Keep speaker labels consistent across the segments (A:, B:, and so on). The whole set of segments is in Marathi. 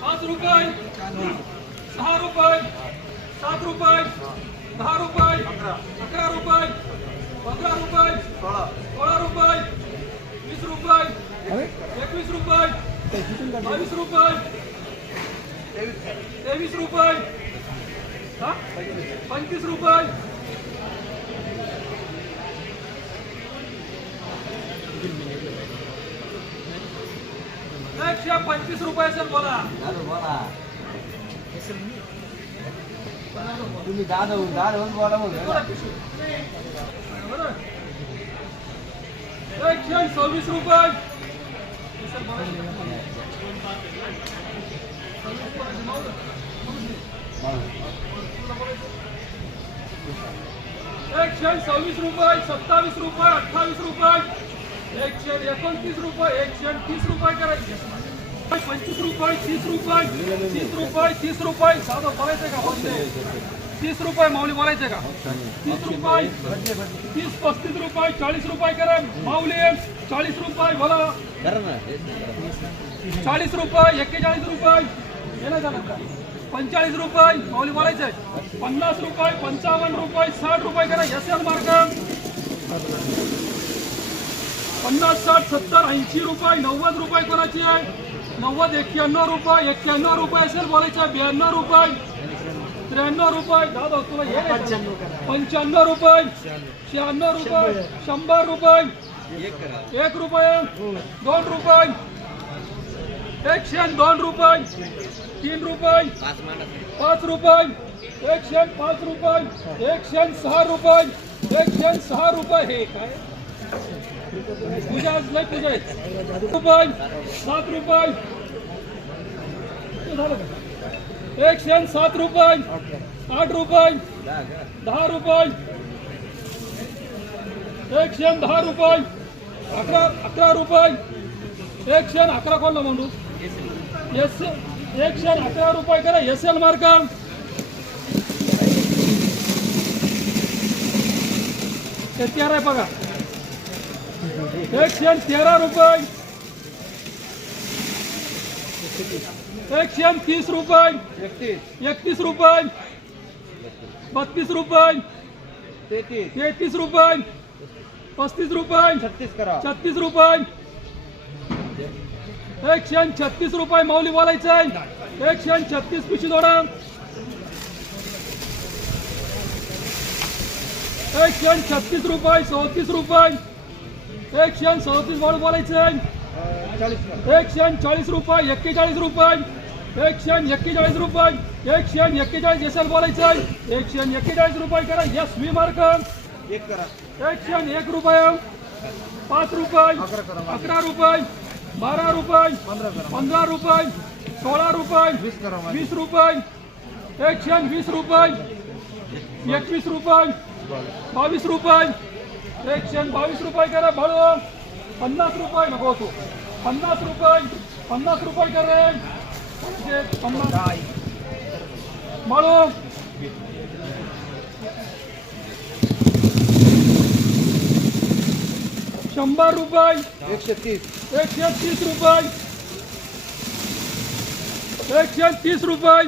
A: पाच रुपये सहा रुपये सात रुपये दहा रुपये अकरा रुपये पंधरा रुपये सोळा रुपये वीस रुपये एकवीस रुपये बावीस रुपये तेवीस रुपये पंचवीस रुपये एकशे पंचवीस रुपये असेल बोला
B: दादा बोला तुम्ही दादा होऊन दादा होऊन बोला मग
A: एकशे सव्वीस रुपये एकशे सव्वीस रुपये सत्तावीस रुपये अठ्ठावीस रुपये एकशे एकोणतीस रुपये एकशे तीस रुपये करायचे पंचवीस रुपये तीस रुपये तीस रुपये तीस रुपये साधं बोलायचं का बोलते तीस रुपये माऊली बोलायचे का तीस रुपये तीस पस्तीस रुपये चाळीस रुपये करा माऊली चाळीस रुपये बोला चाळीस रुपये एक्केचाळीस रुपये हे झालं का? पंचेचाळीस रुपये माऊली बोलायचंय पन्नास रुपये पंचावन्न रुपये साठ रुपये करा एस एल मार्ग पन्नास साठ सत्तर ऐंशी रुपये नव्वद रुपये कोणाची आहे नव्वद एक्क्याण्णव रुपये एक्क्याण्णव रुपये असेल बोलायचं ब्याण्णव रुपये त्र्याण्णव रुपये. दादा तुला हे? पंच्याण्णव रुपये शहाण्णव रुपये शंभर. रुपये.
B: एक
A: एक रुपये दोन रुपये. एकशे दोन रुपये तीन रुपये.
B: पाच
A: रुपये. एकशे पाच रुपये. एकशे सहा रुपये. एकशे सहा रुपये. हे काय? तुझ्या आज लय तुझ्या आहेत. रुपये सात रुपये. हे झालं का? एकशे सात रुपये आठ रुपये
B: दहा का
A: एक रुपये दहा रुपये अकरा अकरा रुपये. एक एकशे अकरा कोणला म्हणू. एस एकशे अकरा रुपये करा एस एल मार्क. ते तेरा आहे बघा. एकशे तेरा रुपये. एकशे तीस रुपये.
B: एकतीस
A: एकतीस रुपये. बत्तीस रुपये.
B: तेहतीस
A: रुपये. पस्तीस रुपये.
B: छत्तीस करा
A: छत्तीस रुपये. एकशे छत्तीस रुपये माऊली बोलायचं. आहे एकशे छत्तीस पिशी जोडा. एकशे छत्तीस रुपये चौतीस रुपये. एकशे चौतीस बोल बोलायचं. आहे
B: चाळीस
A: एकशे चाळीस रुपये एक्केचाळीस रुपये. एकशे एक्केचाळीस रुपये. एकशे एक्केचाळीस एस एल बोलायचं. आहे एकशे एक्केचाळीस रुपये करा एस व्ही मार्क
B: एक करा.
A: एक रुपये. पाच रुपये. अकरा रुपये. बारा रुपये. पंधरा रुपये. सोळा रुपये.
B: वीस
A: रुपये. एकशे वीस रुपये. एकवीस रुपये. बावीस रुपये. एकशे बावीस रुपये करा रुपये नको तू. रुपये रुपये रुपये
B: एकशे तीस
A: एकशे तीस रुपये. एकशे तीस रुपये.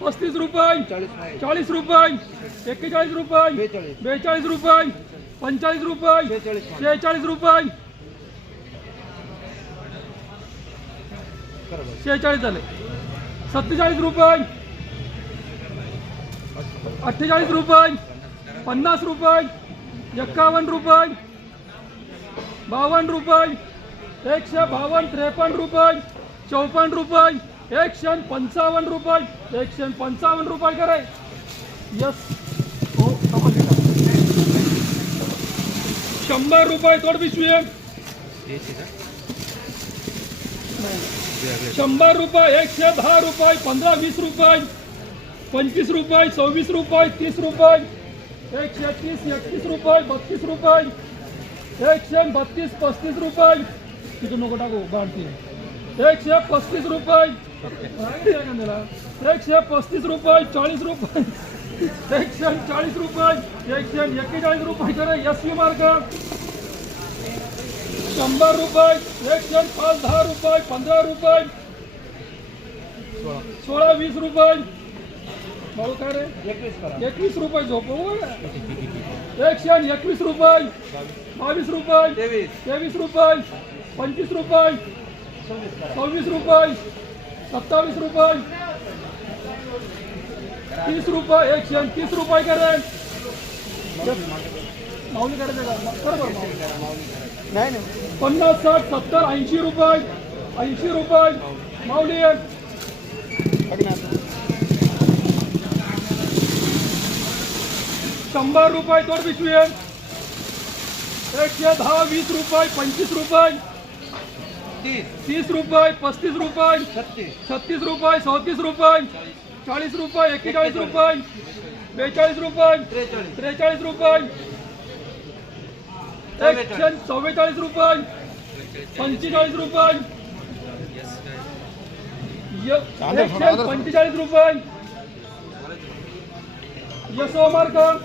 A: पस्तीस रुपये.
B: चाळीस
A: रुपये. एक्केचाळीस रुपये.
B: बेचाळीस
A: रुपये. पंचेचाळीस रुपये.
B: शेहेचाळीस
A: रुपये. शेहेचाळीस झाले. सत्तेचाळीस रुपये. अठ्ठेचाळीस रुपये. पन्नास रुपये. एक्कावन्न रुपये. बावन्न रुपये. एकशे बावन्न त्रेपन्न रुपये. चौपन्न रुपये. एकशे पंचावन्न रुपये. एकशे पंचावन्न रुपये करे. यस हो समजले का शंभर रुपये तोड पिशवी शंभर रुपये एकशे दहा रुपये पंधरा वीस रुपये पंचवीस रुपये सव्वीस रुपये तीस रुपये एकशे तीस एकतीस रुपये बत्तीस रुपये एकशे बत्तीस पस्तीस रुपये. तिथून नको टाकू बाणती एकशे पस्तीस रुपये. एकशे पस्तीस रुपये चाळीस रुपये. एकशे चाळीस रुपये एकशे एक्केचाळीस रुपये एस पी मार्क शंभर रुपये एकशे पाच दहा रुपये पंधरा रुपये। सोळा वीस रुपये। भाऊ काय रे?
B: एकवीस
A: रुपये झोपवू एकशे एकवीस रुपये बावीस रुपये
B: तेवीस
A: रुपये पंचवीस रुपये सव्वीस रुपये सत्तावीस रुपये। तीस रुपये एकशे तीस रुपये करेल माऊली करायचं का? बरोबर माऊली
B: नाही नाही.
A: पन्नास साठ सत्तर ऐंशी रुपये ऐंशी रुपये. माऊली शंभर रुपये तोड पिशवी एकशे दहा वीस रुपये पंचवीस रुपये.
B: तीस
A: तीस रुपये पस्तीस रुपये.
B: छत्तीस
A: छत्तीस रुपये चौतीस रुपये. चाळीस रुपये एक्केचाळीस रुपये. बेचाळीस रुपये.
B: त्रेचाळीस
A: त्रेचाळीस रुपये एकशे चव्वेचाळीस रुपये. पंचेचाळीस रुपये. य- एकशे पंचेचाळीस रुपये. यसो मार्क